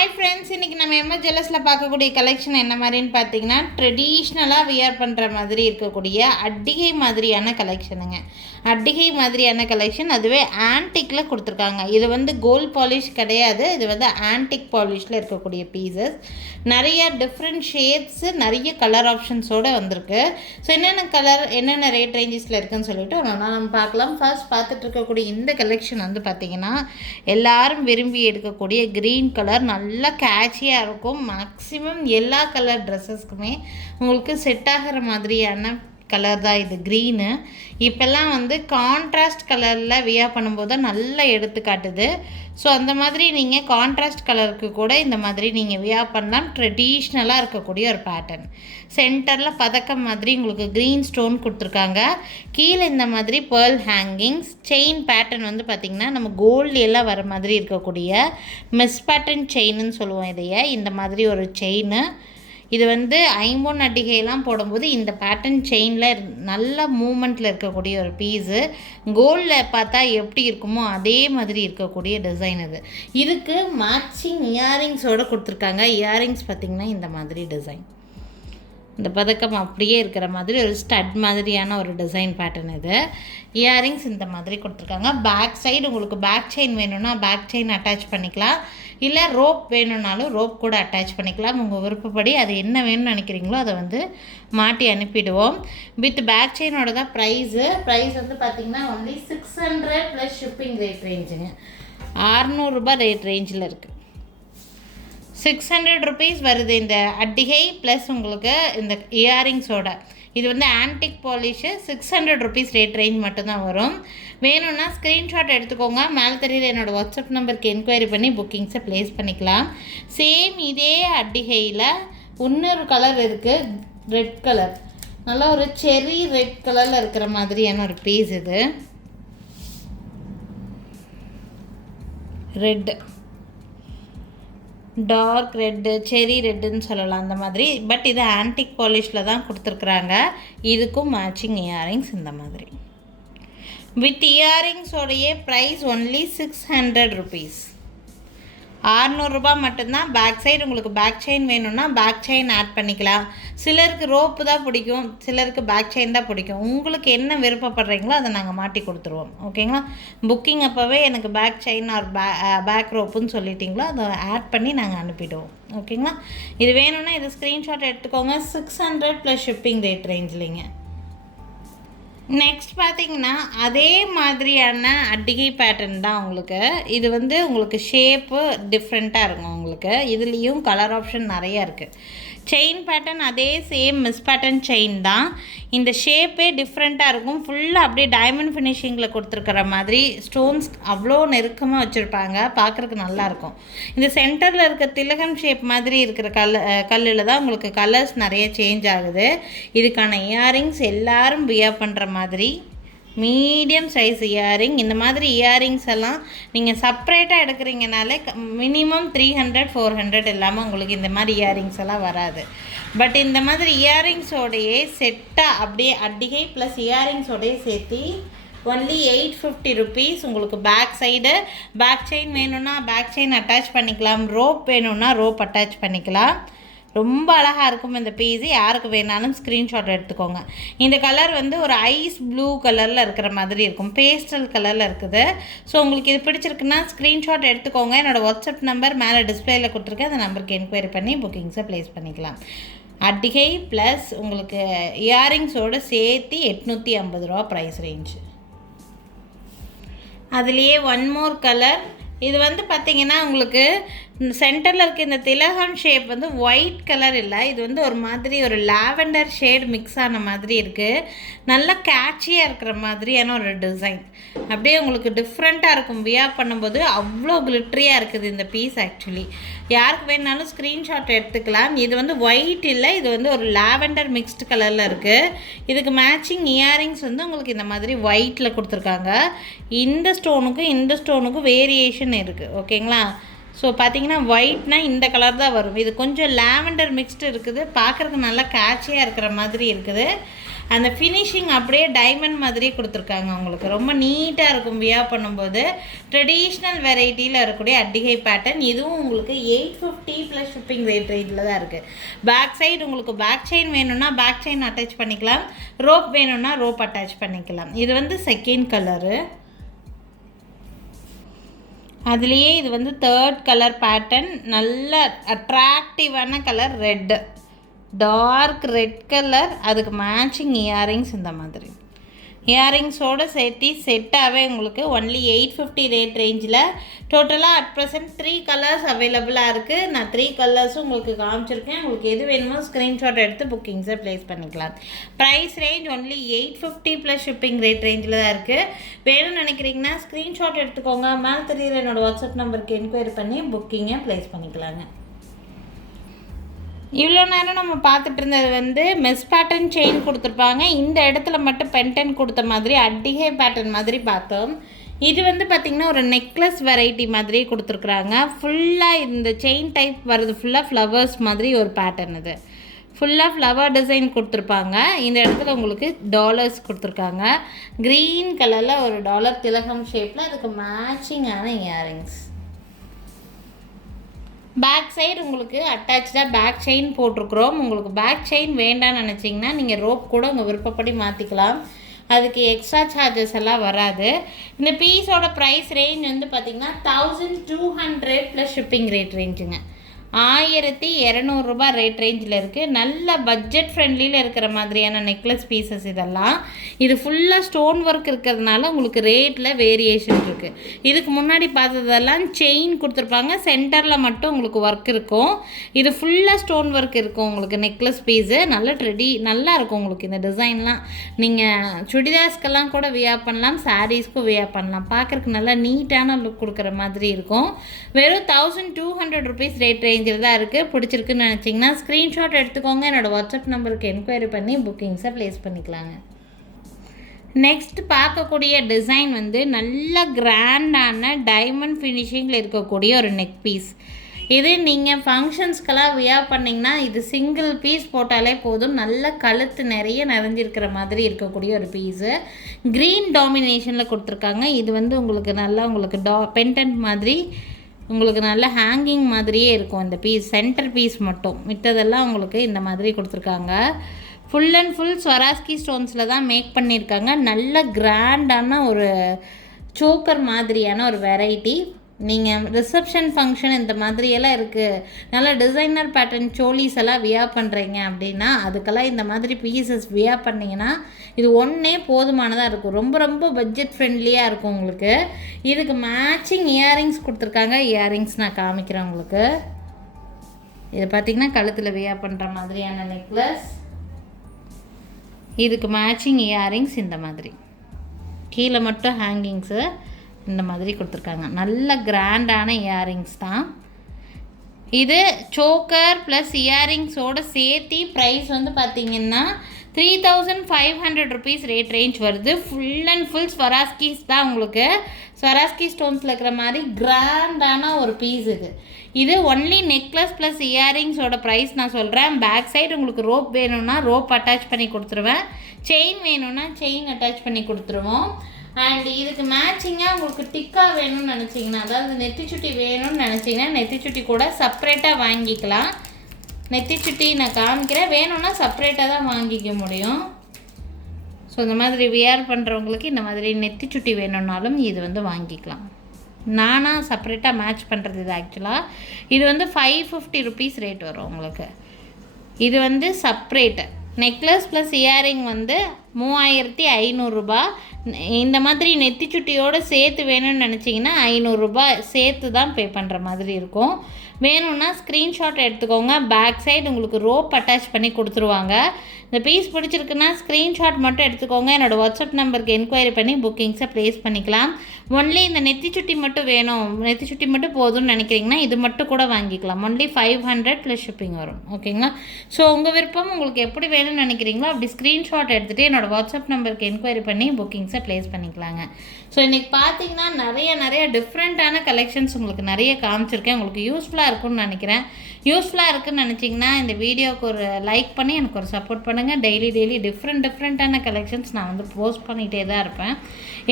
Hi friends, இன்றைக்கி நம்ம எம்மா ஜுவல்லர்ஸில் பார்க்கக்கூடிய கலெக்ஷன் என்ன மாதிரின்னு பார்த்தீங்கன்னா, ட்ரெடிஷ்னலாக வியர் பண்ணுற மாதிரி இருக்கக்கூடிய அட்டிகை மாதிரியான கலெக்ஷனுங்க. அட்டிகை மாதிரியான கலெக்ஷன், அதுவே ஆன்டிக்கில் கொடுத்துருக்காங்க. இது வந்து கோல்ட் பாலிஷ் கிடையாது, இது வந்து ஆன்டிக் பாலிஷில் இருக்கக்கூடிய பீசஸ். நிறைய டிஃப்ரெண்ட் ஷேப்ஸு, நிறைய கலர் ஆப்ஷன்ஸோடு வந்திருக்கு. ஸோ என்னென்ன கலர், என்னென்ன ரேட் ரேஞ்சஸில் இருக்குதுன்னு சொல்லிட்டு ஒன்று நம்ம பார்க்கலாம். ஃபர்ஸ்ட் பார்த்துட்டு இருக்கக்கூடிய இந்த கலெக்ஷன் வந்து பார்த்திங்கன்னா, எல்லாரும் விரும்பி எடுக்கக்கூடிய க்ரீன் கலர் நல்லா கேட்சியாக இருக்கும். மேக்ஸிமம் எல்லா கலர் ட்ரெஸ்ஸஸ்க்குமே உங்களுக்கு செட் ஆகிற மாதிரியான கலர் தான் இது க்ரீனு. இப்போல்லாம் வந்து கான்ட்ராஸ்ட் கலரில் வியர் பண்ணும்போது தான் நல்லா எடுத்துக்காட்டுது. ஸோ அந்த மாதிரி நீங்கள் கான்ட்ராஸ்ட் கலருக்கு கூட இந்த மாதிரி நீங்கள் வியர் பண்ணலாம். ட்ரெடிஷ்னலாக இருக்கக்கூடிய ஒரு பேட்டர்ன். சென்டரில் பதக்கம் மாதிரி உங்களுக்கு க்ரீன் ஸ்டோன் கொடுத்துருக்காங்க. கீழே இந்த மாதிரி பேர்ல் ஹேங்கிங்ஸ். செயின் பேட்டர்ன் வந்து பார்த்திங்கன்னா நம்ம கோல்டு எல்லாம் வர மாதிரி இருக்கக்கூடிய மிஸ் பேட்டர்ன் செயின்னு சொல்லுவோம் இதையே. இந்த மாதிரி ஒரு செயின். இது வந்து ஐம்பொன் அட்டிகையெல்லாம் போடும்போது இந்த பேட்டர்ன் செயினில் நல்ல மூமெண்ட்டில் இருக்கக்கூடிய ஒரு பீஸு. கோல்டில் பார்த்தா எப்படி இருக்குமோ அதே மாதிரி இருக்கக்கூடிய டிசைன் இது. இதுக்கு மேட்சிங் இயரிங்ஸோடு கொடுத்துருக்காங்க. இயரிங்ஸ் பார்த்திங்கன்னா இந்த மாதிரி டிசைன், இந்த பதக்கம் அப்படியே இருக்கிற மாதிரி ஒரு ஸ்டட் மாதிரியான ஒரு டிசைன் பேட்டர்ன் இது. இயரிங்ஸ் இந்த மாதிரி கொடுத்துருக்காங்க. பேக் சைடு உங்களுக்கு பேக் செயின் வேணும்னா பேக் செயின் அட்டாச் பண்ணிக்கலாம், இல்லை ரோப் வேணும்னாலும் ரோப் கூட அட்டாச் பண்ணிக்கலாம். உங்கள் விருப்பப்படி அது என்ன வேணும்னு நினைக்கிறீங்களோ அதை வந்து மாட்டி அனுப்பிடுவோம். வித் பேக் செயினோட தான் ப்ரைஸ் வந்து பார்த்திங்கன்னா ஒன்லி 600 ப்ளஸ் ஷிப்பிங் ரேட் ரேஞ்சுங்க. 600 ரூபாய் ரேட் ரேஞ்சில் இருக்குது. 600 ருபீஸ் வருது இந்த அட்டிகை ப்ளஸ் உங்களுக்கு இந்த இயரிங்ஸோட. இது வந்து antique polish. 600 rupees rate range மட்டும்தான் வரும். வேணும்னா ஸ்க்ரீன்ஷாட் எடுத்துக்கோங்க. மேலே தெரியுது என்னோடய வாட்ஸ்அப் நம்பருக்கு என்கொயரி பண்ணி புக்கிங்ஸை ப்ளேஸ் பண்ணிக்கலாம். சேம் இதே அட்டிகையில் இன்னொரு கலர் இருக்குது, ரெட் கலர். நல்லா ஒரு செரி ரெட் கலரில் இருக்கிற மாதிரியான ஒரு பீஸ் இது. ரெட்டு, டார்க் ரெட்டு, செரி ரெட்டுன்னு சொல்லலாம் அந்த மாதிரி. பட் இது ஆன்டிக் பாலிஷில் தான் கொடுத்துருக்குறாங்க. இதுக்கும் மேட்சிங் இயரிங்ஸ் இந்த மாதிரி. வித் இயரிங்ஸோடைய ப்ரைஸ் ஒன்லி 600 ருபீஸ். 600 ரூபாய் மட்டும்தான். பேக் சைடு உங்களுக்கு பேக் செயின் வேணும்னா பேக் செயின் ஆட் பண்ணிக்கலாம். சிலருக்கு ரோப்பு தான் பிடிக்கும், சிலருக்கு பேக் செயின் தான் பிடிக்கும். உங்களுக்கு என்ன விருப்பப்படுறீங்களோ அதை நாங்கள் மாட்டி கொடுத்துருவோம். ஓகேங்களா? புக்கிங் அப்போவே எனக்கு பேக் செயின் ஆர் பேக் ரோப்புன்னு சொல்லிட்டிங்களோ அதை ஆட் பண்ணி நாங்கள் அனுப்பிடுவோம். ஓகேங்களா? இது வேணும்னா இது ஸ்க்ரீன்ஷாட் எடுத்துக்கோங்க. 600 ப்ளஸ் ஷிப்பிங் ரேட் ரேஞ்சிலிங்க. நெக்ஸ்ட் பார்த்திங்கன்னா அதே மாதிரியான அட்டிகை பேட்டர்ன் தான் உங்களுக்கு. இது வந்து உங்களுக்கு ஷேப்பு டிஃப்ரெண்ட்டாக இருக்கும். உங்களுக்கு இதுலேயும் கலர் ஆப்ஷன் நிறையா இருக்குது. செயின் பேட்டர்ன் அதே சேம் மிஸ் பேட்டர்ன் செயின் தான். இந்த ஷேப்பே டிஃப்ரெண்ட்டாக இருக்கும். ஃபுல்லாக அப்படியே டைமண்ட் ஃபினிஷிங்கில் கொடுத்துருக்கிற மாதிரி ஸ்டோன்ஸ் அவ்வளோ நெருக்கமாக வச்சுருப்பாங்க. பார்க்குறதுக்கு நல்லாயிருக்கும். இந்த சென்டரில் இருக்க திலகம் ஷேப் மாதிரி இருக்கிற கல்லில் தான் உங்களுக்கு கலர்ஸ் நிறைய சேஞ்ச் ஆகுது. இதுக்கான இயரிங்ஸ் எல்லோரும் வியர் பண்ணுற மாதிரி மீடியம் சைஸ் இயரிங். இந்த மாதிரி இயரிங்ஸ் எல்லாம் நீங்கள் செப்ரேட்டாக எடுக்கிறீங்கனாலே மினிமம் 300-400 இல்லாமல் உங்களுக்கு இந்த மாதிரி இயரிங்ஸ் எல்லாம் வராது. பட் இந்த மாதிரி இயரிங்ஸோடையே செட்டாக அப்படியே அட்டிகை ப்ளஸ் இயரிங்ஸோடையே சேர்த்து ஒன்லி 850 ருபீஸ். உங்களுக்கு பேக் சைடு பேக் செயின் வேணும்னா பேக் செயின் அட்டாச் பண்ணிக்கலாம், ரோப் வேணும்னா ரோப் அட்டாச் பண்ணிக்கலாம். ரொம்ப அழகாக இருக்கும் இந்த பீஸு. யாருக்கு வேணாலும் ஸ்க்ரீன்ஷாட் எடுத்துக்கோங்க. இந்த கலர் வந்து ஒரு ஐஸ் ப்ளூ கலரில் இருக்கிற மாதிரி இருக்கும், பேஸ்டல் கலரில் இருக்குது. ஸோ உங்களுக்கு இது பிடிச்சிருக்குன்னா ஸ்க்ரீன்ஷாட் எடுத்துக்கோங்க. என்னோடய வாட்ஸ்அப் நம்பர் மேலே டிஸ்பிளேயில் கொடுத்துருக்கேன். அந்த நம்பருக்கு என்கொயரி பண்ணி புக்கிங்ஸை ப்ளேஸ் பண்ணிக்கலாம். அட்டிகை ப்ளஸ் உங்களுக்கு இயரிங்ஸோடு சேர்த்து 850 ரூபா ப்ரைஸ் ரேஞ்சு. அதுலேயே ஒன் மோர் கலர். இது வந்து பார்த்திங்கன்னா உங்களுக்கு சென்டரில் இருக்க இந்த திலகம் ஷேப் வந்து ஒயிட் கலர் இல்லை, இது வந்து ஒரு மாதிரி ஒரு லாவெண்டர் ஷேட் மிக்ஸ் ஆன மாதிரி இருக்குது. நல்லா கேட்சியாக இருக்கிற மாதிரியான ஒரு டிசைன். அப்படியே உங்களுக்கு டிஃப்ரெண்ட்டாக இருக்கும். வியர் பண்ணும்போது அவ்வளோ கிளிட்ரியாக இருக்குது இந்த பீஸ். ஆக்சுவலி யாருக்கு வேணாலும் ஸ்க்ரீன்ஷாட் எடுத்துக்கலாம். இது வந்து ஒயிட் இல்லை, இது வந்து ஒரு லாவெண்டர் மிக்ஸ்டு கலரில் இருக்குது. இதுக்கு மேட்சிங் இயரிங்ஸ் வந்து உங்களுக்கு இந்த மாதிரி ஒயிட்டில் கொடுத்துருக்காங்க. இந்த ஸ்டோனுக்கும் வேரியேஷன் இருக்குது. ஓகேங்களா? ஸோ பார்த்தீங்கன்னா ஒயிட்னா இந்த கலர் தான் வரும். இது கொஞ்சம் லாவெண்டர் மிக்ஸ்டு இருக்குது. பார்க்குறதுக்கு நல்லா கேட்சியாக இருக்கிற மாதிரி இருக்குது. அந்த ஃபினிஷிங் அப்படியே டைமண்ட் மாதிரியே கொடுத்துருக்காங்க உங்களுக்கு. ரொம்ப நீட்டாக இருக்கும் வியர் பண்ணும்போது. ட்ரெடிஷ்னல் வெரைட்டியில் இருக்கக்கூடிய அட்டிகை பேட்டர்ன். இதுவும் உங்களுக்கு 850 ப்ளஸ் ஷிப்பிங் ரேட் ரேட்டில் தான் இருக்குது. பேக் சைடு உங்களுக்கு பேக் செயின் வேணும்னா பேக் செயின் அட்டாச் பண்ணிக்கலாம், ரோப் வேணும்னா ரோப் அட்டாச் பண்ணிக்கலாம். இது வந்து செகண்ட் கலரு. அதுலேயே இது வந்து தேர்ட் கலர் பேட்டர்ன். நல்ல அட்ராக்டிவான colour red, dark red colour. அதுக்கு மேட்சிங் இயரிங்ஸ் இந்த மாதிரி இயரிங்ஸோடு சேர்த்து செட்டாகவே உங்களுக்கு ஒன்லி 850 ரேட் ரேஞ்சில். டோட்டலாக அட் ப்ரெசென்ட் 3 கலர்ஸ் அவைலபிளாக இருக்குது. நான் 3 கலர்ஸும் உங்களுக்கு காமிச்சிருக்கேன். உங்களுக்கு எது வேணுமோ ஸ்க்ரீன்ஷாட் எடுத்து புக்கிங்ஸை ப்ளேஸ் பண்ணிக்கலாம். Price range only 850 plus shipping rate ரேஞ்சில் தான் இருக்குது. வேணும்னு நினைக்கிறீங்கன்னா ஸ்க்ரீன்ஷாட் எடுத்துக்கோங்க. மேலே தெரியுற என்னோடய வாட்ஸ்அப் நம்பருக்கு என்கொயரி பண்ணி புக்கிங்கை ப்ளேஸ் பண்ணிக்கலாங்க. இவ்வளோ நேரம் நம்ம பார்த்துட்டு இருந்தது வந்து மெஸ் பேட்டர்ன் செயின் கொடுத்துருப்பாங்க. இந்த இடத்துல மட்டும் பென்டன் கொடுத்த மாதிரி அட்டிகை பேட்டர்ன் மாதிரி பார்த்தோம். இது வந்து பார்த்திங்கன்னா ஒரு நெக்லஸ் வெரைட்டி மாதிரி கொடுத்துருக்குறாங்க. ஃபுல்லாக இந்த செயின் டைப் வருது, ஃபுல்லாக ஃப்ளவர்ஸ் மாதிரி ஒரு பேட்டர்ன். இது ஃபுல்லாக ஃப்ளவர் டிசைன் கொடுத்துருப்பாங்க. இந்த இடத்துல உங்களுக்கு டாலர்ஸ் கொடுத்துருக்காங்க. க்ரீன் கலரில் ஒரு டாலர் திலகம் ஷேப்பில். அதுக்கு மேட்சிங்கான இயரிங்ஸ். பேக் சைடு உங்களுக்கு அட்டாச்சாக பேக் செயின் போட்டிருக்குறோம். உங்களுக்கு பேக் செயின் வேண்டாம்னு நினச்சிங்கன்னா நீங்கள் ரோப் கூட உங்கள் விருப்பப்படி மாற்றிக்கலாம். அதுக்கு எக்ஸ்ட்ரா சார்ஜஸ் எல்லாம் வராது. இந்த பீஸோட ப்ரைஸ் ரேஞ்ச் வந்து பார்த்திங்கன்னா 1200 ப்ளஸ் ஷிப்பிங் ரேட் ரேஞ்சுங்க. 1200 ரேட் ரேஞ்சில் இருக்குது. நல்ல பட்ஜெட் ஃப்ரெண்ட்லியில் இருக்கிற மாதிரியான நெக்லஸ் பீசஸ் இதெல்லாம். இது ஃபுல்லாக ஸ்டோன் ஒர்க் இருக்கிறதுனால உங்களுக்கு ரேட்டில் வேரியேஷன் இருக்குது. இதுக்கு முன்னாடி பார்த்ததெல்லாம் செயின் கொடுத்துருப்பாங்க, சென்டரில் மட்டும் உங்களுக்கு ஒர்க் இருக்கும். இது ஃபுல்லாக ஸ்டோன் ஒர்க் இருக்கும் உங்களுக்கு நெக்லஸ் பீஸு. நல்லா இருக்கும் உங்களுக்கு இந்த டிசைன்லாம். நீங்கள் சுடிதார்ஸ்க்கெல்லாம் கூட வியர் பண்ணலாம், சாரீஸ்க்கும் வியர் பண்ணலாம். பார்க்குறதுக்கு நல்லா நீட்டான லுக் கொடுக்குற மாதிரி இருக்கும். வெறும் 1200 ருபீஸ் ரேட் ரேஞ்சில் தான் இருக்குது. பிடிச்சிருக்குன்னு நினச்சிங்கன்னா ஸ்க்ரீன்ஷாட் எடுத்துக்கோங்க. என்னோடய வாட்ஸ்அப் நம்பருக்கு என்கொயரி பண்ணி புக்கிங்ஸை ப்ளேஸ் பண்ணிக்கலாங்க. நெக்ஸ்ட் பார்க்கக்கூடிய டிசைன் வந்து நல்ல கிராண்டான டைமண்ட் ஃபினிஷிங்கில் இருக்கக்கூடிய ஒரு நெக் பீஸ். இது நீங்கள் ஃபங்க்ஷன்ஸ்க்கெல்லாம் வியர் பண்ணிங்கன்னா இது சிங்கிள் பீஸ் போட்டாலே போதும். நல்ல கழுத்து நிறைய நிறைஞ்சிருக்கிற மாதிரி இருக்கக்கூடிய ஒரு பீஸு. க்ரீன் டாமினேஷனில் கொடுத்துருக்காங்க. இது வந்து உங்களுக்கு நல்லா உங்களுக்கு பெண்டன்ட் மாதிரி உங்களுக்கு நல்ல ஹேங்கிங் மாதிரியே இருக்கும். இந்த பீஸ் சென்டர் பீஸ் மட்டும், மித்ததெல்லாம் உங்களுக்கு இந்த மாதிரி கொடுத்துருக்காங்க. ஃபுல் அண்ட் ஃபுல் ஸ்வராஸ்கி ஸ்டோன்ஸில் தான் மேக் பண்ணியிருக்காங்க. நல்ல கிராண்டான ஒரு சோக்கர் மாதிரியான ஒரு வெரைட்டி. நீங்கள் ரிசப்ஷன் ஃபங்க்ஷன் இந்த மாதிரியெல்லாம் இருக்குது, நல்ல டிசைனர் பேட்டர்ன் சோலிஸ் எல்லாம் வியர் பண்ணுறீங்க அப்படின்னா அதுக்கெல்லாம் இந்த மாதிரி பீசஸ் வியர் பண்ணிங்கன்னா இது ஒன்றே போதுமானதாக இருக்கும். ரொம்ப ரொம்ப பட்ஜெட் ஃப்ரெண்ட்லியாக இருக்கும் உங்களுக்கு. இதுக்கு மேட்சிங் இயரிங்ஸ் கொடுத்துருக்காங்க. இயரிங்ஸ் நான் காமிக்கிறேன் உங்களுக்கு. இது பார்த்திங்கன்னா கழுத்தில் வியர் பண்ணுற மாதிரியான நெக்லஸ். இதுக்கு மேட்சிங் இயரிங்ஸ் இந்த மாதிரி கீழே மட்டும் ஹேங்கிங்ஸு இந்த மாதிரி கொடுத்துருக்காங்க. நல்ல கிராண்டான இயரிங்ஸ் தான். இது சோக்கர் ப்ளஸ் இயரிங்ஸோடு சேர்த்து ப்ரைஸ் வந்து பார்த்திங்கன்னா 3500 ருபீஸ் ரேட் ரேஞ்ச் வருது. ஃபுல் அண்ட் ஃபுல் ஸ்வராஸ்கீஸ் தான் உங்களுக்கு. ஸ்வராஸ்கி ஸ்டோன்ஸில் இருக்கிற மாதிரி கிராண்டான ஒரு பீஸ் இது. இது ஒன்லி நெக்லஸ் ப்ளஸ் இயரிங்ஸோட ப்ரைஸ் நான் சொல்கிறேன். பேக் சைடு உங்களுக்கு ரோப் வேணும்னா ரோப் அட்டாச் பண்ணி கொடுத்துருவேன், செயின் வேணும்னா செயின் அட்டாச் பண்ணி கொடுத்துருவோம். அண்ட் இதுக்கு மேட்சிங்காக உங்களுக்கு டிக்கா வேணும்னு நினச்சிங்கன்னா, அதாவது நெத்திச்சுட்டி வேணும்னு நினச்சிங்கன்னா நெத்திச்சுட்டி கூட செப்ரேட்டாக வாங்கிக்கலாம். நெத்திச்சுட்டி நான் காமிக்கிறேன், வேணும்னா செப்ரேட்டாக தான் வாங்கிக்க முடியும். ஸோ இந்த மாதிரி வியர் பண்ணுறவங்களுக்கு இந்த மாதிரி நெத்திச்சுட்டி வேணும்னாலும் இது வந்து வாங்கிக்கலாம். நானாக செப்ரேட்டாக மேட்ச் பண்ணுறது இது. ஆக்சுவலாக இது வந்து 550 ருபீஸ் ரேட் வரும் உங்களுக்கு. இது வந்து செப்ரேட்டு நெக்லஸ் ப்ளஸ் இயரிங் வந்து 3500 ரூபா. இந்த மாதிரி நெத்திச்சுட்டியோடு சேர்த்து வேணும்னு நினச்சிங்கன்னா 500 ரூபா சேர்த்து தான் பே பண்ணுற மாதிரி இருக்கும். வேணும்னா ஸ்க்ரீன்ஷாட் எடுத்துக்கோங்க. பேக் சைடு உங்களுக்கு ரோப் அட்டாச் பண்ணி கொடுத்துருவாங்க. இந்த பீஸ் பிடிச்சிருக்குன்னா ஸ்க்ரீன்ஷாட் மட்டும் எடுத்துக்கோங்க. என்னோடய வாட்ஸ்அப் நம்பருக்கு என்கொயரி பண்ணி புக்கிங்ஸை ப்ளேஸ் பண்ணிக்கலாம். ஒன்லி இந்த நெத்திச்சுட்டி மட்டும் வேணும், நெத்திச்சுட்டி மட்டும் போதும்னு நினைக்கிறீங்கன்னா இது மட்டும் கூட வாங்கிக்கலாம். ஒன்லி 500 ப்ளஸ் ஷிப்பிங் வரும். ஓகேங்களா? ஸோ உங்கள் விருப்பம், உங்களுக்கு எப்படி வேணும்னு நினைக்கிறீங்களோ அப்படி ஸ்க்ரீன்ஷாட் எடுத்துகிட்டு என்னோட என்னோடய வாட்ஸ்அப் நம்பருக்கு என்கொயரி பண்ணி புக்கிங்ஸை ப்ளேஸ் பண்ணிக்கலாங்க. ஸோ இன்றைக்கி பார்த்தீங்கன்னா நிறைய டிஃப்ரெண்ட்டான கலெக்ஷன்ஸ் உங்களுக்கு நிறைய காமிச்சிருக்கேன். உங்களுக்கு யூஸ்ஃபுல்லாக இருக்கும்னு நினைக்கிறேன். யூஸ்ஃபுல்லாக இருக்குதுன்னு நினச்சிங்கன்னா இந்த வீடியோவுக்கு ஒரு லைக் பண்ணி எனக்கு ஒரு சப்போர்ட் பண்ணுங்கள். டெய்லி டிஃப்ரெண்ட்டான கலெக்ஷன்ஸ் நான் வந்து போஸ்ட் பண்ணிகிட்டே தான் இருப்பேன்.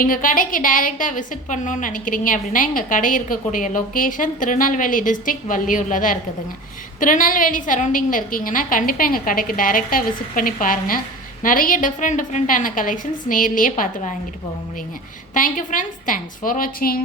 எங்கள் கடைக்கு டைரெக்டாக விசிட் பண்ணணுன்னு நினைக்கிறீங்க அப்படின்னா எங்கள் கடை இருக்கக்கூடிய லொக்கேஷன் திருநெல்வேலி டிஸ்ட்ரிக்ட் வள்ளியூரில் தான் இருக்குதுங்க. திருநெல்வேலி சரௌண்டிங்கில் இருக்கீங்கன்னா கண்டிப்பாக எங்கள் கடைக்கு டைரெக்டாக விசிட் பண்ணி பாருங்கள். நிறைய டிஃப்ரெண்ட்டான கலெக்ஷன்ஸ் நேர்லேயே பார்த்து வாங்கிட்டு போக முடியுங்க. Thank you friends. தேங்க்ஸ் ஃபார் வாட்சிங்.